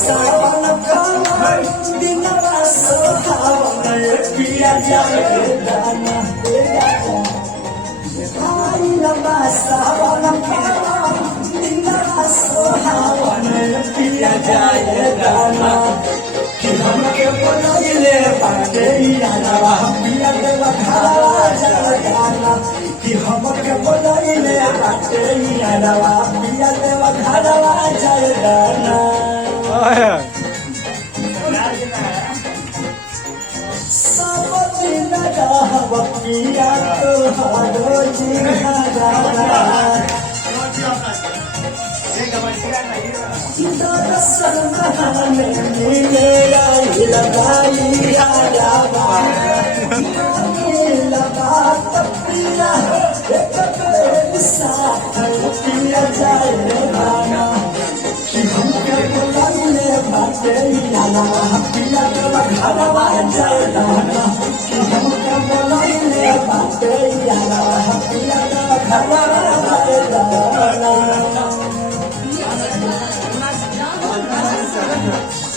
सावन कमर दिनवा सोहावन पिया जाए दाना आई लबा सावन कमर दिनवा सोहावन पिया जाए दाना कि हमके बोलैले बाटे यारवा पिया देवा घरवा जाए दाना कि हमके बोलैले बाटे यारवा पिया देवा घरवा जाए दाना सब दिन रहब पिया तोहारो जिंदगाना दरअसल में मिले आई लगाई आयाबा लगा तपिया एक बेर साथ पिया जाए गाना कि हमके बोलैले बाटे याना पिया देवा घरवा जाए गाना कि हमके बोलैले बाटे याना पिया देवा घरवा जाए गाना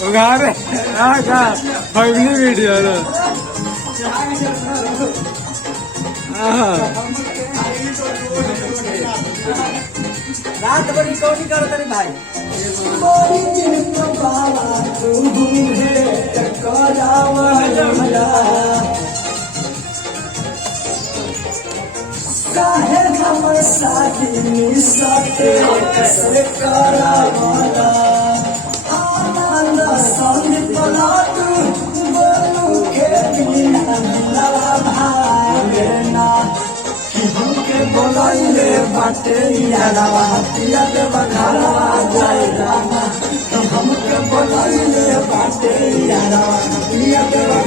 उगारे का फैमिली वीडियो रो रात बड़ी कौनी करो तनी भाई बड़ी दिन तो बाबा तू है करावा हमरा काहे हमर शादी सते कैसे करावा आनंद संग पलाट बोलू के बिना मिलवा भागना कि हमके बोलैले बाटे यारवा पिया देवा घरवा जाए गाना कि हमके बोलैले बाटे यारवा पिया देवा